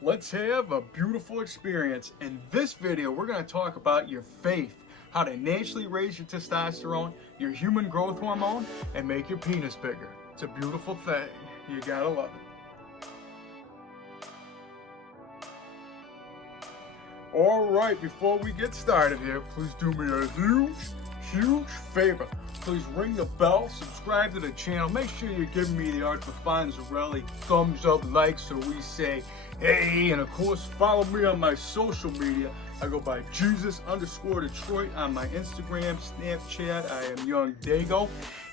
let's have a beautiful experience. In this video, we're going to talk about your faith, how to naturally raise your testosterone, your human growth hormone, and make your penis bigger. It's a beautiful thing. You gotta love it. All right, before we get started here, please do me a huge favor. Please ring the bell, subscribe to the channel. Make sure you're giving me the Art Fonzarelli thumbs up, like, so we say hey. And of course, follow me on my social media. I go by Jesus_Detroit on my Instagram, Snapchat. I am YOUNGDAYGO.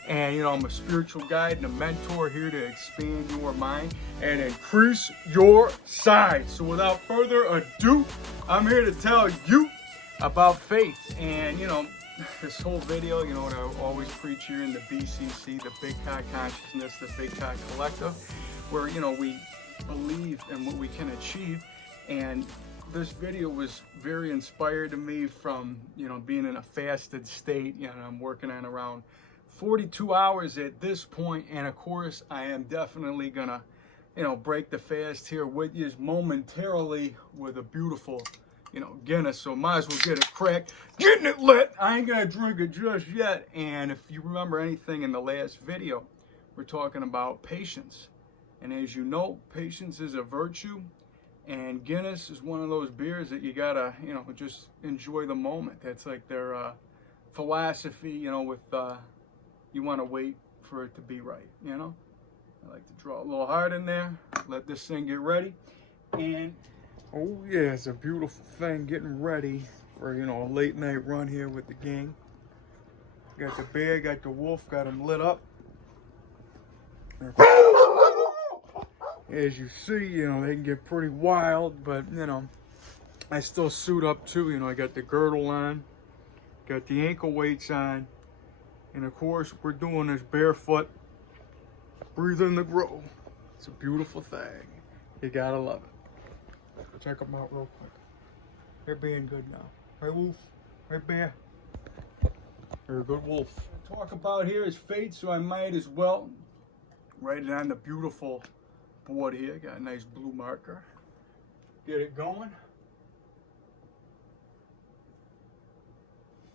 And, I'm a spiritual guide and a mentor here to expand your mind and increase your size. So without further ado, I'm here to tell you about faith. And, this whole video, what I always preach here in the BCC, the Big Cock Consciousness, the Big Cock Collective, where, we believe in what we can achieve. And this video was very inspired to me from, being in a fasted state. I'm working on around 42 hours at this point, and of course I am definitely gonna break the fast here with you momentarily with a beautiful Guinness. So might as well get it cracked, getting it lit. I ain't gonna drink it just yet. And if you remember anything in the last video, we're talking about patience, and as you know, patience is a virtue, and Guinness is one of those beers that you gotta just enjoy the moment. That's like their philosophy, with you want to wait for it to be right, I like to draw a little hard in there, let this thing get ready. And oh yeah, it's a beautiful thing getting ready for, a late night run here with the gang. Got the bear, got the wolf, got them lit up. As you see, they can get pretty wild, but, I still suit up too. I got the girdle on, got the ankle weights on. And of course, we're doing this barefoot, breathing the grow. It's a beautiful thing. You gotta love it. Let's go check them out real quick. They're being good now. Right, wolf? Right, bear? They're a good wolf. What I talk about here is faith, so I might as well write it on the beautiful board here. Got a nice blue marker. Get it going.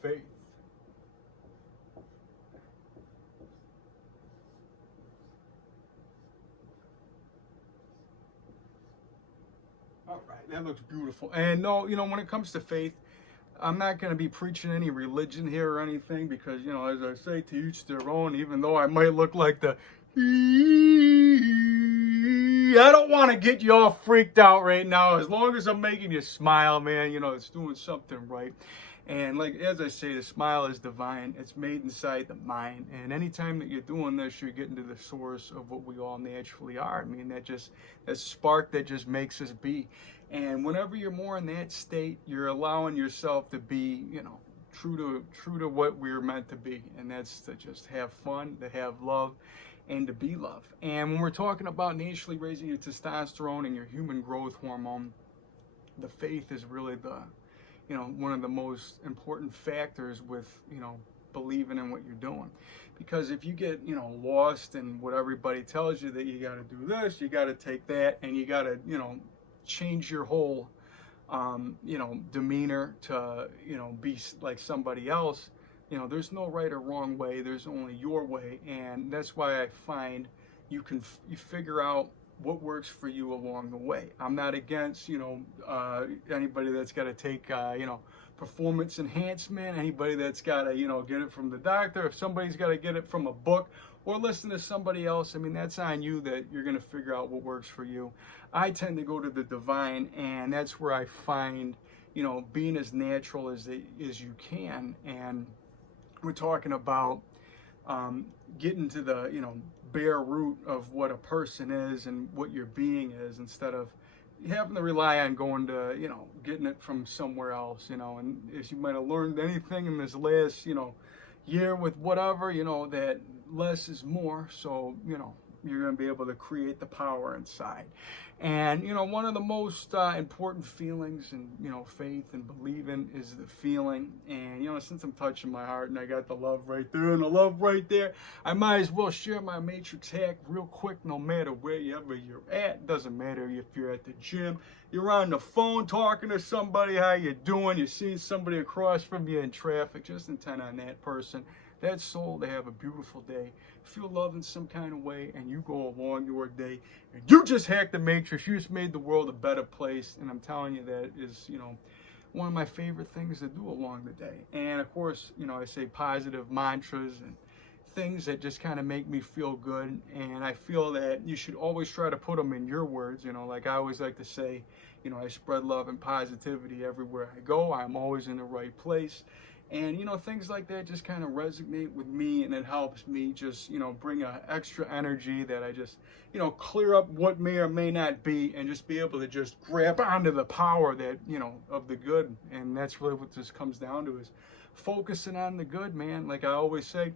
Faith. All right, that looks beautiful. And no, when it comes to faith, I'm not going to be preaching any religion here or anything, because, as I say, to each their own, even though I might look like the I don't want to get you all freaked out right now. As long as I'm making you smile, man, it's doing something right. And like, as I say, the smile is divine. It's made inside the mind. And anytime that you're doing this, you're getting to the source of what we all naturally are. I mean, that spark that just makes us be. And whenever you're more in that state, you're allowing yourself to be, true to what we're meant to be. And that's to just have fun, to have love, and to be love. And when we're talking about naturally raising your testosterone and your human growth hormone, the faith is really the one of the most important factors with, believing in what you're doing. Because if you get, lost in what everybody tells you, that you got to do this, you got to take that, and you got to, change your whole, demeanor to, be like somebody else, there's no right or wrong way. There's only your way. And that's why I find you figure out what works for you along the way. I'm not against, anybody that's got to take, performance enhancement, anybody that's got to, get it from the doctor. If somebody's got to get it from a book or listen to somebody else, I mean, that's on you, that you're going to figure out what works for you. I tend to go to the divine, and that's where I find, being as natural as you can. And we're talking about getting to the, bare root of what a person is and what your being is, instead of having to rely on going to, getting it from somewhere else, and as you might have learned anything in this last, year with whatever, that less is more. So, you're going to be able to create the power inside. And, you know, one of the most important feelings in, you know, faith and believing is the feeling. And, you know, since I'm touching my heart and I got the love right there and the love right there, I might as well share my matrix hack real quick, no matter wherever you're at. Doesn't matter if you're at the gym, you're on the phone talking to somebody, how you doing, you're seeing somebody across from you in traffic. Just intend on that person, that soul, to have a beautiful day, feel love in some kind of way, and you go along your day, and you just hacked the matrix. You just made the world a better place, and I'm telling you, that is, you know, one of my favorite things to do along the day. And of course, you know, I say positive mantras and things that just kind of make me feel good, and I feel that you should always try to put them in your words. You know, like I always like to say, you know, I spread love and positivity everywhere I go. I'm always in the right place. And, you know, things like that just kind of resonate with me, and it helps me just, you know, bring an extra energy that I just, you know, clear up what may or may not be, and just be able to just grab onto the power that, you know, of the good. And that's really what this comes down to, is focusing on the good, man. Like I always say,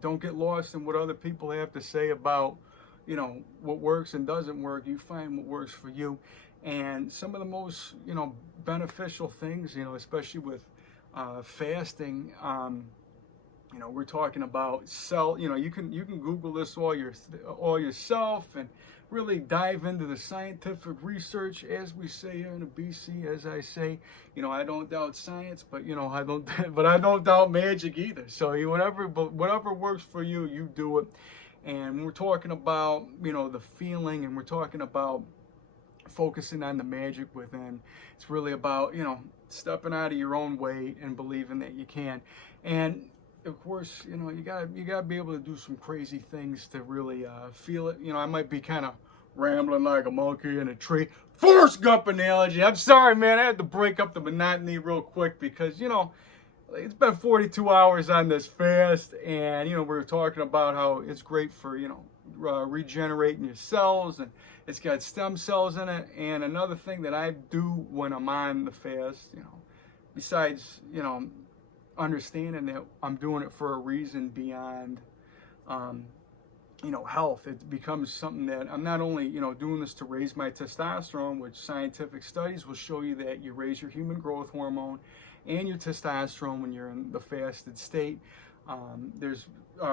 don't get lost in what other people have to say about, you know, what works and doesn't work. You find what works for you. And some of the most, you know, beneficial things, you know, especially with fasting, you know, we're talking about you know, you can Google this all yourself and really dive into the scientific research, as we say here in the BC. As I say, you know, I don't doubt science, but you know, I don't doubt magic either. So whatever works for you, you do it. And we're talking about, you know, the feeling, and we're talking about focusing on the magic within. It's really about, you know, stepping out of your own way and believing that you can. And of course, you know, you gotta be able to do some crazy things to really feel it. You know, I might be kind of rambling like a monkey in a tree. Forrest Gump analogy. I'm sorry, man. I had to break up the monotony real quick because, you know, it's been 42 hours on this fast, and, you know, we were talking about how it's great for, you know, regenerating your cells, and it's got stem cells in it. And another thing that I do when I'm on the fast, you know, besides, you know, understanding that I'm doing it for a reason beyond, you know, health, it becomes something that I'm not only, you know, doing this to raise my testosterone, which scientific studies will show you that you raise your human growth hormone and your testosterone when you're in the fasted state. There's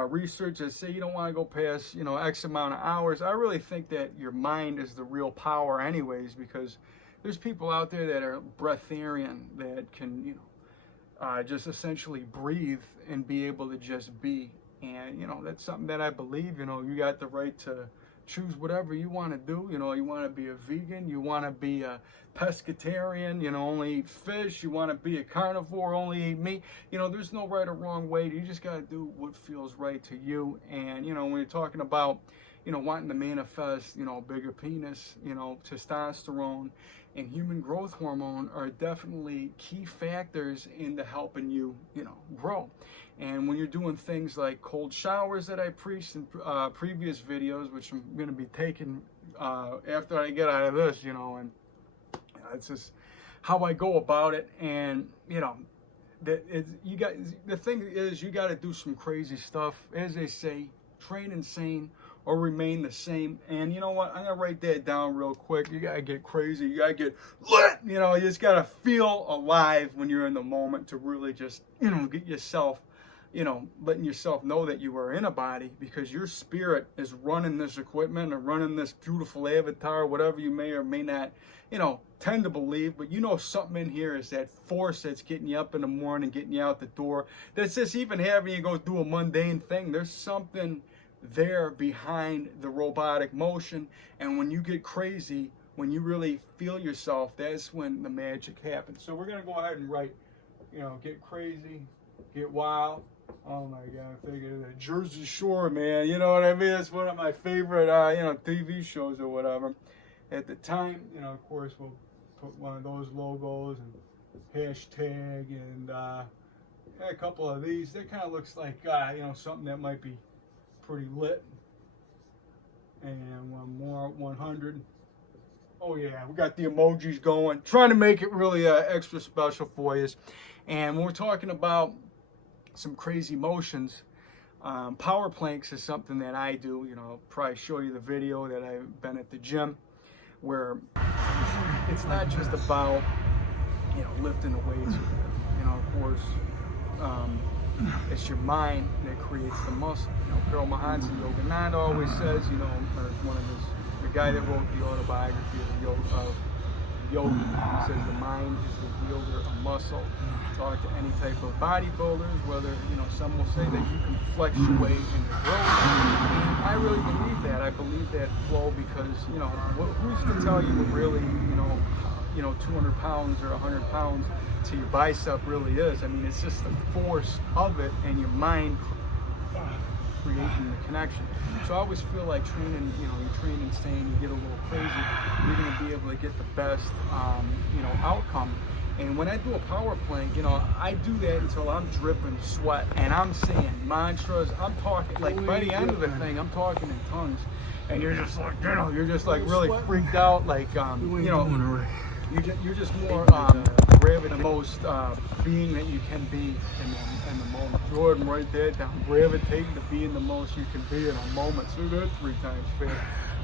research that say you don't want to go past, you know, X amount of hours. I really think that your mind is the real power anyways, because there's people out there that are breatharian, that can, you know, just essentially breathe and be able to just be. And, you know, that's something that I believe. You know, you got the right to choose whatever you want to do. You know, you want to be a vegan, you want to be a pescatarian, you know, only eat fish, you want to be a carnivore, only eat meat. You know, there's no right or wrong way. You just got to do what feels right to you. And, you know, when you're talking about, you know, wanting to manifest, you know, a bigger penis, you know, testosterone and human growth hormone are definitely key factors into helping you, you know, grow. And when you're doing things like cold showers that I preached in previous videos, which I'm going to be taking after I get out of this, you know, and it's just how I go about it. And, you know, the thing is, you got to do some crazy stuff. As they say, train insane or remain the same. And you know what? I'm going to write that down real quick. You got to get crazy. You got to get lit. You know, you just got to feel alive when you're in the moment to really just, you know, get yourself, you know, letting yourself know that you are in a body, because your spirit is running this equipment or running this beautiful avatar, whatever you may or may not, you know, tend to believe. But you know, something in here is that force that's getting you up in the morning, getting you out the door, that's just even having you go do a mundane thing. There's something there behind the robotic motion. And when you get crazy, when you really feel yourself, that's when the magic happens. So we're going to go ahead and write, you know, get crazy, get wild. Oh my God, I figured the Jersey Shore, man. You know what I mean? It's one of my favorite, you know, TV shows or whatever. At the time, you know, of course, we'll put one of those logos and hashtag and a couple of these. That kind of looks like, you know, something that might be pretty lit. And one more, 100. Oh yeah, we got the emojis going. Trying to make it really extra special for you. And when we're talking about some crazy motions, power planks is something that I do. You know, I'll probably show you the video that I've been at the gym. where it's not just about, you know, lifting the weights. You know, of course, it's your mind that creates the muscle. You know, Pearl Mahansa Yogananda always says, you know, or one of the guy that wrote the autobiography of yoga, he says the mind is the wielder of muscle. Talk to any type of bodybuilders, whether, you know, some will say that you can flex your weight and your growth. And I really believe that. I believe that flow because, you know, who's to tell you what really, you know, 200 pounds or 100 pounds to your bicep really is. I mean, it's just the force of it and your mind creating the connection. So I always feel like training, you know, you train insane, you get a little crazy, you're going to be able to get the best, you know, outcome. And when I do a power plank, you know, I do that until I'm dripping sweat and I'm saying mantras. I'm talking, like, by the end of the thing, I'm talking in tongues. And you're just like, you know, you're just like really freaked out, like, you know, you're just more gravitate the most being that you can be in the moment. Jordan, write that down. Gravitating to being the most you can be in a moment. So that's 3 times fast.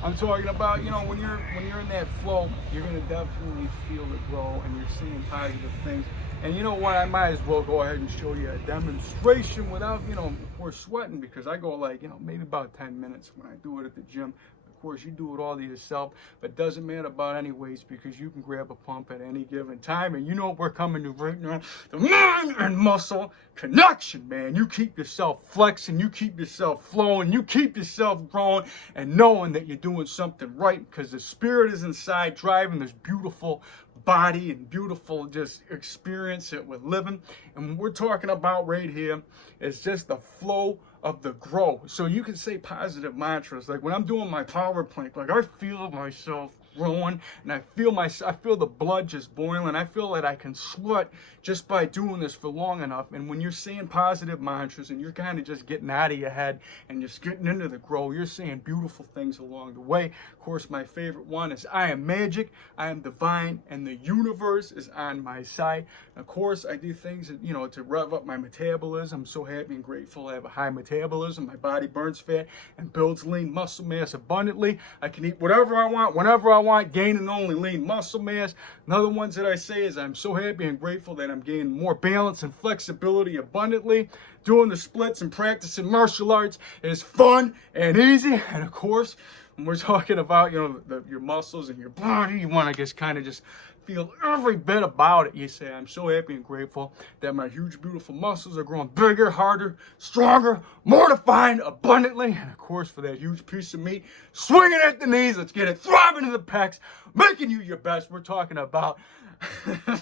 I'm talking about, you know, when you're in that flow, you're gonna definitely feel it grow, and you're seeing positive things. And you know what? I might as well go ahead and show you a demonstration without, you know, of course, sweating, because I go like, you know, maybe about 10 minutes when I do it at the gym. Of course, you do it all to yourself, but it doesn't matter about any weights because you can grab a pump at any given time. And you know what we're coming to right now? The mind and muscle connection, man. You keep yourself flexing, you keep yourself flowing, you keep yourself growing and knowing that you're doing something right, because the spirit is inside driving this beautiful body and beautiful just experience that we're living. And what we're talking about right here is just the flow of the grow. So you can say positive mantras. Like when I'm doing my power plank, like I feel myself growing, and I feel the blood just boiling. I feel that I can sweat just by doing this for long enough. And when you're saying positive mantras and you're kind of just getting out of your head and just getting into the grow, you're saying beautiful things along the way. Of course, my favorite one is I am magic, I am divine, and the universe is on my side. And of course, I do things, you know, to rev up my metabolism. I'm so happy and grateful I have a high metabolism. My body burns fat and builds lean muscle mass abundantly. I can eat whatever I want, whenever I want, gaining only lean muscle mass. Another ones that I say is I'm so happy and grateful that I'm gaining more balance and flexibility abundantly. Doing the splits and practicing martial arts is fun and easy. And of course, when we're talking about, you know, your muscles and your body, you want to just kind of just feel every bit about it. You say, I'm so happy and grateful that my huge, beautiful muscles are growing bigger, harder, stronger, more defined, abundantly. And of course, for that huge piece of meat, swinging at the knees, let's get it throbbing to the pecs, making you your best. We're talking about,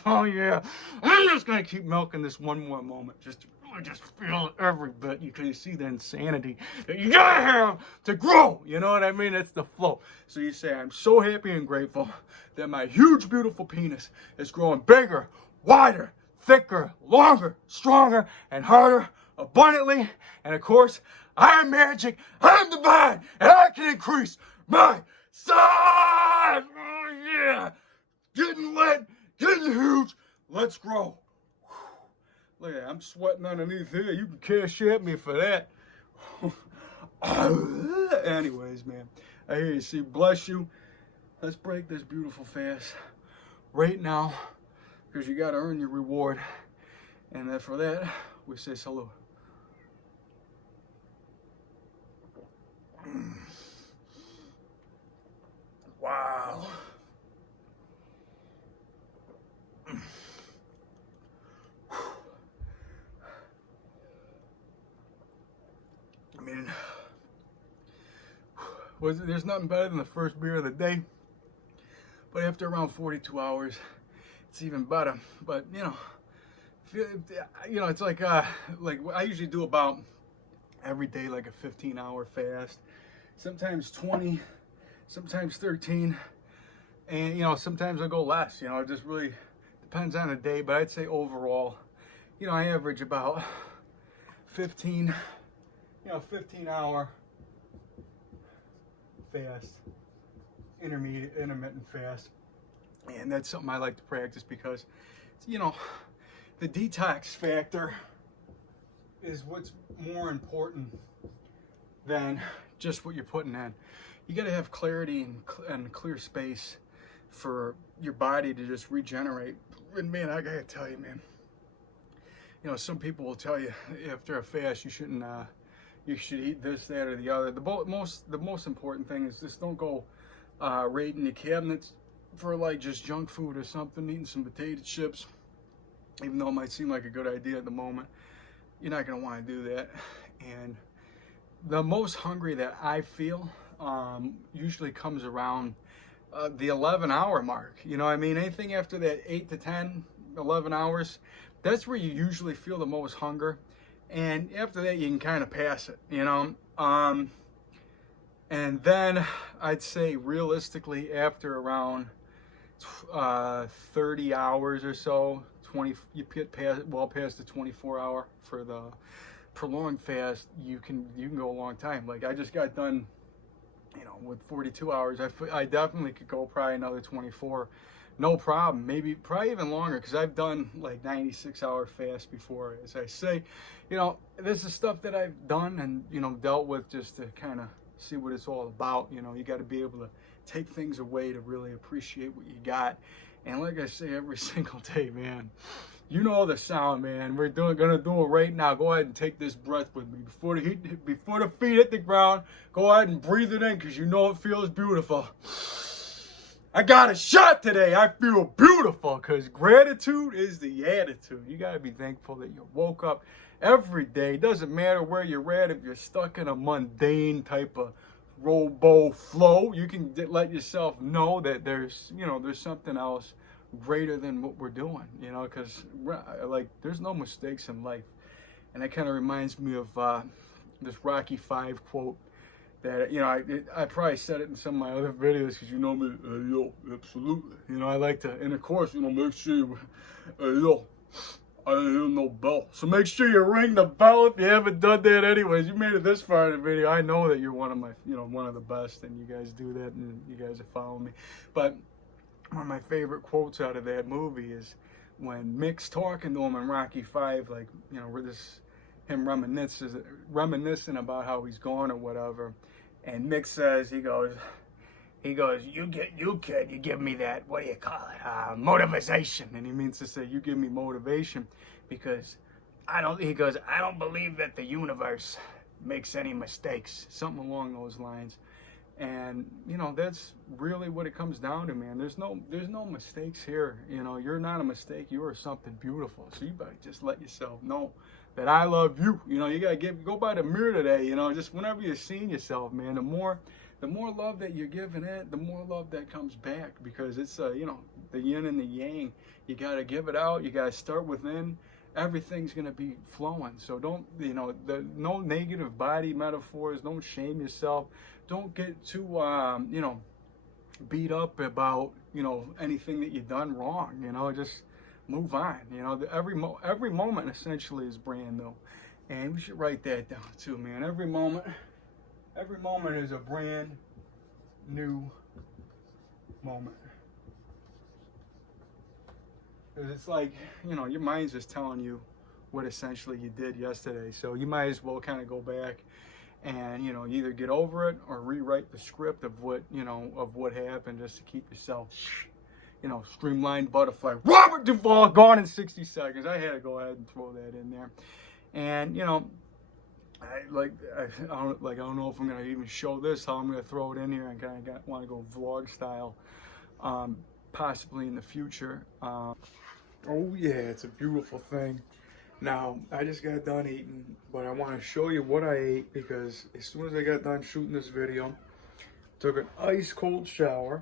oh yeah, I'm just going to keep milking this one more moment, just to really just feel every bit. You can see the insanity that you gotta have to grow. You know what I mean? It's the flow. So you say, I'm so happy and grateful that my huge, beautiful penis is growing bigger, wider, thicker, longer, stronger, and harder, abundantly. And of course, I am magic, I am divine, and I can increase my size. Oh yeah, getting lit, getting huge. Let's grow. Look at that, I'm sweating underneath here. You can cash at me for that. Anyways, man, I hear you. See, bless you. Let's break this beautiful fast right now, because you got to earn your reward. And then for that, we say salute. Wow. I mean, there's nothing better than the first beer of the day. But after around 42 hours, it's even better. But, you know, it's like I usually do about every day, like a 15-hour fast. Sometimes 20, sometimes 13. And, you know, sometimes I go less. You know, it just really depends on the day. But I'd say overall, you know, I average about 15 hour fast, intermittent fast. And that's something I like to practice because, you know, the detox factor is what's more important than just what you're putting in. You got to have clarity and clear space for your body to just regenerate. And man, I gotta tell you, man, you know, some people will tell you after a fast you shouldn't, you should eat this, that, or the other. The most important thing is just don't go raiding the cabinets for like just junk food or something, eating some potato chips, even though it might seem like a good idea at the moment. You're not gonna want to do that. And the most hungry that I feel usually comes around the 11-hour mark. You know what I mean? Anything after that 8 to 10, 11 hours, that's where you usually feel the most hunger. And after that, you can kind of pass it, you know? And then I'd say realistically after around 30 hours or so, you get past the 24-hour for the prolonged fast, you can go a long time. Like I just got done, you know, with 42 hours. I definitely could go probably another 24, no problem. Maybe probably even longer, because I've done like 96-hour fast before. As I say, you know, this is stuff that I've done and, you know, dealt with just to kind of see what it's all about. You know, you got to be able to take things away to really appreciate what you got. And like I say every single day, man, you know the sound, man. We're gonna do it right now. Go ahead and take this breath with me before the feet hit the ground. Go ahead and breathe it in, because you know it feels beautiful. I got a shot today. I feel beautiful, because gratitude is the attitude. You gotta be thankful that you woke up every day. Doesn't matter where you're at. If you're stuck in a mundane type of robo flow, you can let yourself know that there's something else greater than what we're doing, you know, because like there's no mistakes in life. And that kind of reminds me of this Rocky 5 quote that, you know, I probably said it in some of my other videos, because you know me, yo, absolutely, you know, I like to, and of course, you know, make sure you, yo, I didn't hear no bell. So make sure you ring the bell if you haven't done that anyways. You made it this far in the video. I know that you're one of my, you know, one of the best, and you guys do that, and you guys are following me. But one of my favorite quotes out of that movie is when Mick's talking to him in Rocky 5, like, you know, where him reminiscing about how he's gone or whatever. And Mick says, he goes, you kid, you give me that, what do you call it, motivation. And he means to say, you give me motivation, because I don't believe that the universe makes any mistakes, something along those lines. And, you know, that's really what it comes down to, man. There's no mistakes here. You know, you're not a mistake. You are something beautiful. So you better just let yourself know that I love you. You know, you got to go by the mirror today, you know, just whenever you're seeing yourself, man, the more love that you're giving it, the more love that comes back, because it's, you know, the yin and the yang. You got to give it out. You got to start within. Everything's going to be flowing. So don't, you know, no negative body metaphors. Don't shame yourself. Don't get too, you know, beat up about, you know, anything that you've done wrong. You know, just move on. You know, every moment essentially is brand new. And we should write that down too, man. Every moment is a brand new moment. It's like, you know, your mind's just telling you what essentially you did yesterday. So you might as well kind of go back and, you know, either get over it or rewrite the script of what, you know, of what happened, just to keep yourself, you know, streamlined butterfly. Robert Duvall, gone in 60 seconds. I had to go ahead and throw that in there. And, you know, I don't know if I'm going to even show this, how I'm going to throw it in here. I kind of want to go vlog style, possibly in the future. Oh yeah, it's a beautiful thing. Now, I just got done eating, but I want to show you what I ate, because as soon as I got done shooting this video, took an ice cold shower,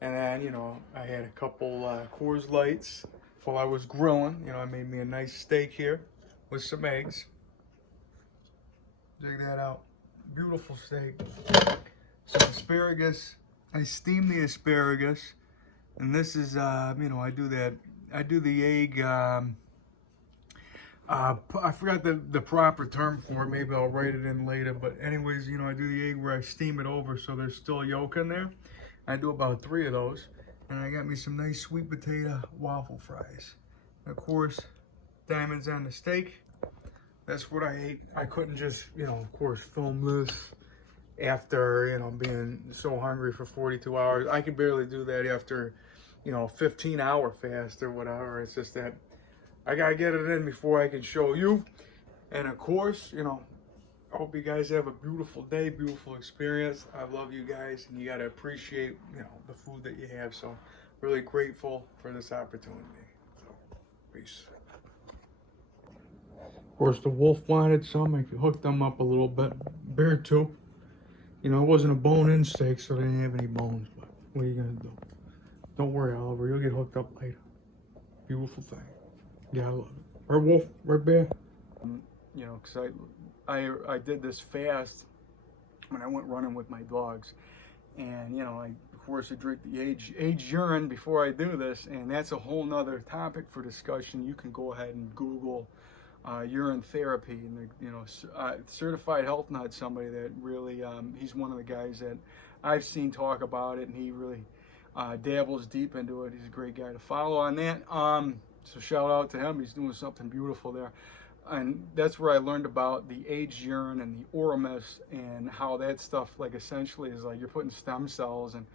and then, you know, I had a couple Coors Lights while I was grilling. You know, I made me a nice steak here with some eggs. Check that out. Beautiful steak. Some asparagus. I steam the asparagus. And this is, you know, I do the egg, I forgot the proper term for it. Maybe I'll write it in later. But anyways, you know, I do the egg where I steam it over so there's still yolk in there. I do about 3 of those. And I got me some nice sweet potato waffle fries. And of course, diamonds on the steak. That's what I ate. I couldn't just, you know, of course, film this after, you know, being so hungry for 42 hours. I can barely do that after, you know, a 15-hour fast or whatever. It's just that I gotta get it in before I can show you. And of course, you know, I hope you guys have a beautiful day, beautiful experience. I love you guys, and you gotta appreciate, you know, the food that you have. So really grateful for this opportunity. So peace. Of course, the wolf wanted some. I hooked them up a little bit. Bear too. You know, it wasn't a bone-in steak, so they didn't have any bones. But what are you gonna do? Don't worry, Oliver. You'll get hooked up later. Beautiful thing. Yeah, I love it. Right, wolf? Right, bear? You know, because I did this fast when I went running with my dogs, and you know, of course I drink the aged urine before I do this, and that's a whole nother topic for discussion. You can go ahead and Google urine therapy, and you know, certified health nut, somebody that really he's one of the guys that I've seen talk about it, and he really dabbles deep into it. He's a great guy to follow on that. So shout out to him. He's doing something beautiful there. And that's where I learned about the aged urine and the Oramus, and how that stuff, like, essentially is like you're putting stem cells and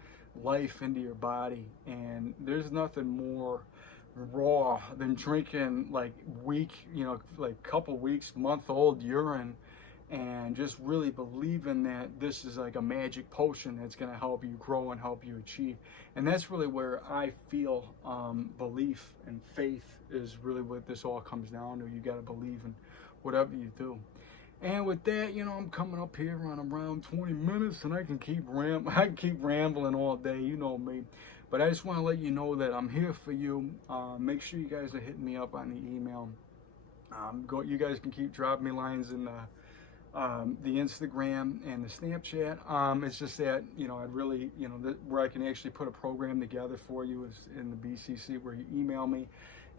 life into your body. And there's nothing more raw than drinking like couple weeks, month-old urine, and just really believing that this is like a magic potion that's going to help you grow and help you achieve. And that's really where I feel belief and faith is really what this all comes down to. You got to believe in whatever you do. And with that, you know, I'm coming up here on around 20 minutes, and I can keep rambling all day. You know me. But I just want to let you know that I'm here for you. Make sure you guys are hitting me up on the email. You guys can keep dropping me lines in the Instagram and the Snapchat. It's just that, you know, I'd really, you know, where I can actually put a program together for you is in the BCC, where you email me,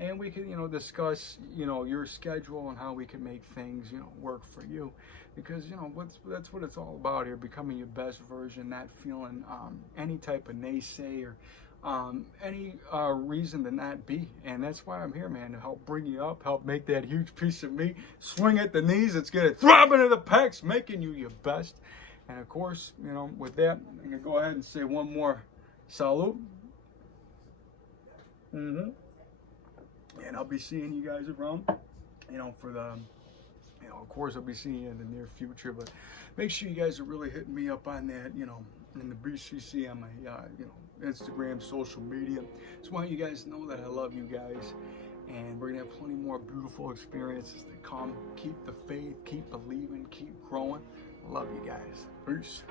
and we can, you know, discuss, you know, your schedule and how we can make things, you know, work for you. Because, you know, that's what it's all about here, becoming your best version, not feeling any type of naysay or any reason to not be. And that's why I'm here, man, to help bring you up, help make that huge piece of meat swing at the knees. Let's get it throbbing to the pecs, making you your best. And of course, you know, with that, I'm gonna go ahead and say one more salute. And I'll be seeing you guys around, you know, for the, you know, of course I'll be seeing you in the near future. But make sure you guys are really hitting me up on that, you know, in the BCC on my, you know, Instagram, social media. Just want you guys to know that I love you guys, and we're gonna have plenty more beautiful experiences to come. Keep the faith, keep believing, keep growing. I love you guys. Peace.